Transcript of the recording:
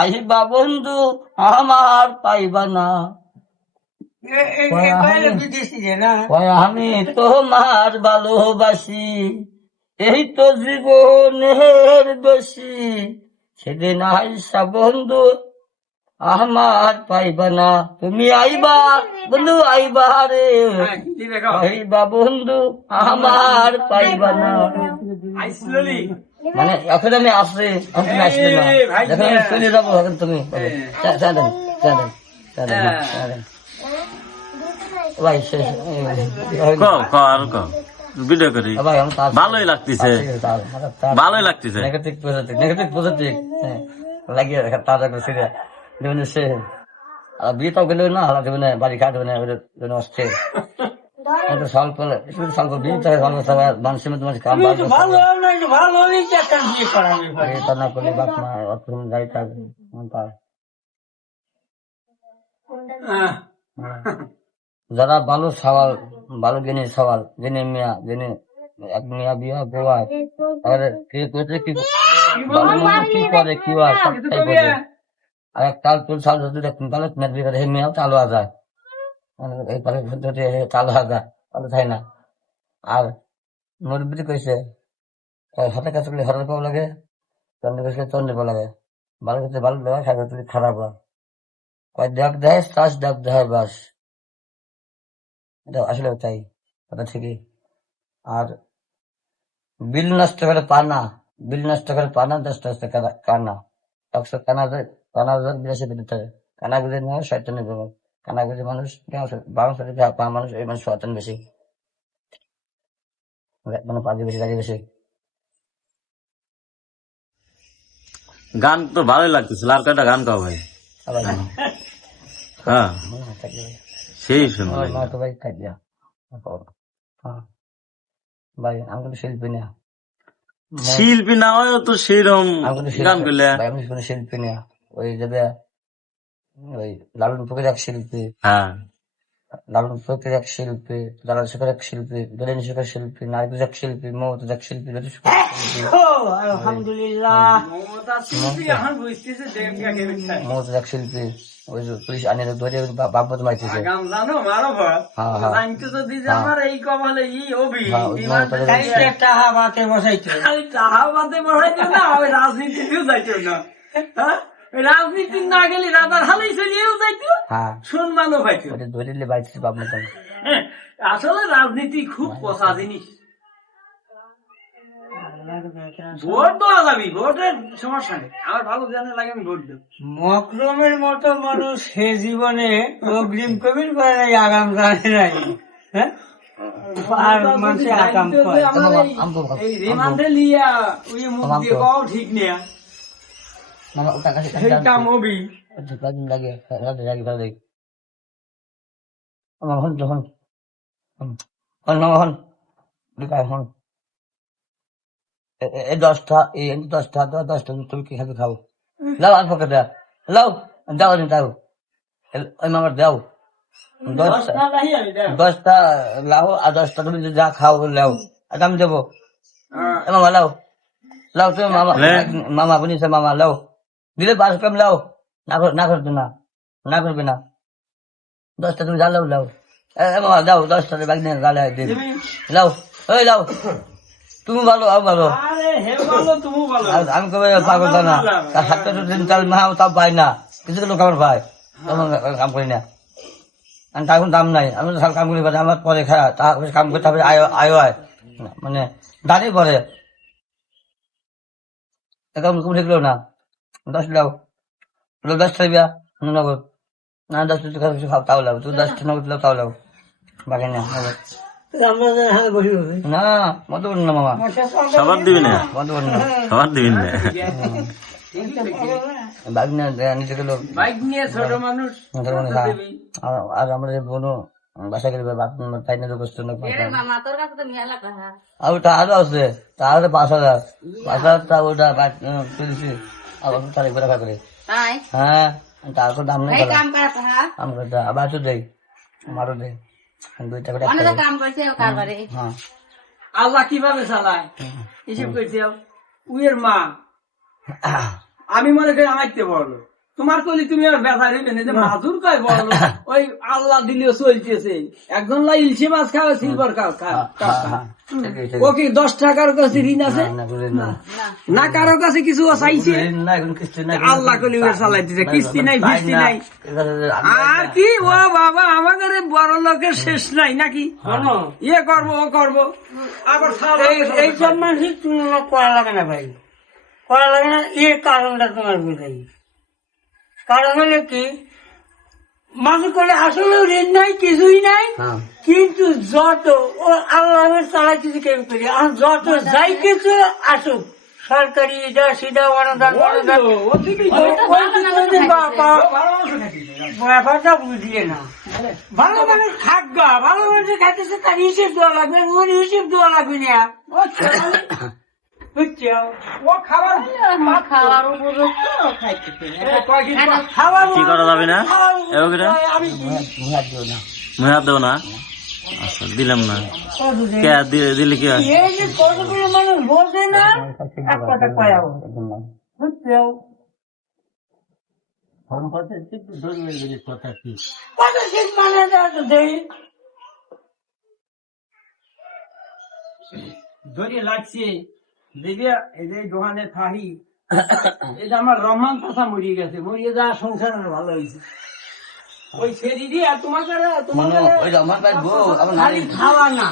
আইবা বন্ধু আমার পাইবা না, আমি তোমার ভালোবাসি, এই তো জীবনের দোষী, সেদিন আইসা বন্ধু আমার পাইবা না, তুমি আইবা বন্ধু আইবা রে, আইবা বন্ধু আমার পাইবা না। মানে এখন আমি আসছি, তুমি আসলে না, যখন আমি চলে যাবো এখন তুমি ভালোই লাগতেছে, ভালোই লাগতেছে। নেগেটিভ পজিটিভ, নেগেটিভ পজিটিভ লাগিয়ে তাজা করে সিরিয়া জীবনে সে বিয়ে তাও গেলেও না জীবনে বাড়ি খাওয়া দেবে না, ওদের আসছে সলভ করলে সলভ বিয়ে সলভ মানুষের মধ্যে মানুষ কাম না করলে বাপ মা অর্থ গাড়ি থাকবে। যারা ভালো সওয়াল, ভালো জ্ঞানী সওয়াল, জেনে মিয়া জেনে এক মিয়া বিয়া গোয়া তাহলে কি করছে, কি ভালো মন্দ কি করে কি হয় সবটাই বোঝে। আর এক তাল তুল সাল যদি দেখুন তাহলে হে মেয়াও চালু যায়, এই পরে চালু যায় তাহলে তাই না। আর মুরব্বী কইছে হাতের কাছে করলে হঠাৎ পাওয়া লাগে, চন্দ্র কাছে চন্দ্র পাওয়া লাগে, ভালো ক্ষেত্রে ভালো দেওয়া খারাপ ক্ষেত্রে খারাপ হয়, কয় ডাক দেয় শ্বাস ডাক দেয় বাস, এটা আসলে তাই কথা ঠিকই। আর বিল নষ্ট করে পানা, বিল নষ্ট করে পানা 10টা কানা, একশো কানা বিরাশি দিতে হবে, কানা গুলি নেওয়া শয়তানের ব্যাপার, কানা গুলি মানুষ মানুষ এই মানুষ শয়তান বেশি, মানে পাজি বেশি গাড়ি বেশি। গান তো ভালোই লাগতেছিল, আর কয়টা গান গাও ভাই? হ্যাঁ সেই শুনো ভাই খাই দিয়া ভাই, আমি কিন্তু শিল্পী না, শিল্পী না হয় তো সেইরকম গান করলে আমি কোনো শিল্পী না, ওই যাবে ওই লালন ফকির এক শিল্পী, হ্যাঁ লালন ফকির এক শিল্পী, লালন শেখর এক শিল্পী, দলিন শেখর শিল্পী, নারগিজ এক শিল্পী, মমতাজ এক শিল্পী, আলহামদুলিল্লাহ মমতাজ এক শিল্পী, ওই যে পুলিশ আনে ধরে বাপমত মাইতেছে, রাজনীতি না গেলে রাজার হালেই চলিয়েও যাইতো, সম্মানও পাইতো। ধরিলে বাইতেছে বাপমত। আসলে রাজনীতি খুব পচা জিনিস, ভোট দেওয়া যাবি, ভোটের সমস্যা নেই, আমার ভালো জানা লাগে আমি ভোট দেব। মকরমের মতো মানুষ সে জীবনে অগ্রিম কবির করে আগাম জানে নাই, হ্যাঁ আর মানুষের আগাম এই রিমান্ডে লিয়া ওই মুখ দিয়ে পাওয়া ঠিক নেই, সেইটা মুভি লাগে লাগে হন যখন হন হন এই 10টা এই 10টা তুমি কি খাবে খাও, লাও আর পকেটে লাও দাও দাও ওই মামার দাও 10টা লাও, আর 10টা তুমি যা খাও লাও, আর আমি দেবো মামা লাও লাও, তুমি মামা বনিছে মামা লাও, দিলে 5 গ্রাম লাও, না করবে না, না করবে না, 10টা তুমি যা লাও লাও মামা দাও, 10টা ব্যাগ নিয়ে গালে দিবি লাও, ওই লাও তুমি ভালো আর ভালো, আমি কবে পাগল না, তার 7দিন চাল মাও তাও পাই না, কিছু লোক আমার পায় তখন কাম করি না, আমি তার এখন দাম নাই, আমি কাম করি আমার পরে খায় তা কাম করতে হবে, আয় আয় মানে দাঁড়িয়ে পরে এখন ঠেকলো না, 10 লাও 10টা বিয়া নগদ না, 10 খাও তাও লাও, তুই 10টা নগদ লাও তাও লাও, বাকি না না মত না মামা সবার দিবি না, মত না সবার দিবি না, বাইক নিয়ে নিচে গেল, বাইক নিয়ে ছোট মানুষ, আর আমরা বোনো বাসা গেলে তাই না কষ্ট না, আর ওটা আরো আছে তাহলে 5,000 ওটা তুলছি তারিখ রাখা করে, হ্যাঁ তারপর দাম নেই কাম করতে আবার তো দেয় আমারও দেয় 2 টাকা, হ্যাঁ আল্লাহ কিভাবে চালায় হিসেব করছি, উইয়ের মা আমি মনে করি আমাইতে বড় তোমার কলি তুমি আর ব্যথা নেবে না যে মাজুর কয় বড় লোক, ওই আল্লাহ দিলেও চলতেছে, একজন লাই ইলশে মাছ খাওয়া সিলভার কাপ ও কি 10 টাকার কাছে ঋণ আছে না, কারো কাছে কিছু চাইছে আল্লাহ কলি চালাই দিছে, কিস্তি নাই ফিস্তি নাই, আর কি ও বাবা আমাদের বড় লোকের শেষ নাই নাকি, ইয়ে করবো ও করবো আবার এই সব মানুষের তুলনা করা লাগে না ভাই, করা লাগে না। এর কারণটা তোমার বুঝাই, কারণ হলো কি মানুষ করলে আসলে ঋণ নাই কিছুই নাই, কিন্তু যত ও আল্লাহ চালাইতেছি কেমন করি, আর যত যাই কিছু আসুক সরকারি এটা সেটা অনুদান ব্যাপারটা বুঝিয়ে না, ভালো মানুষ থাকবা, ভালো মানুষ খাইতেছে তার হিসেব দেওয়া লাগবে, ওর হিসেব দেওয়া লাগবে না, বুঝছো? ও খাবার কি করা যাবে না মেয়াদ দেবো না, আচ্ছা দিলাম না, কে দিলে কি হয়? এই যে কতগুলো মানুষ বলছে না এক কথা কয়া, বুঝছো? কত ঠিক মানে ধরে লাগছে দেখে এই যে দোকানে থাকি, এটা আমার রহমান চাষা মরিয়ে গেছে, মরিয়ে যা সংসার ভালো হয়েছে, ওই সেরি দিয়ে তোমার খাওয়া না,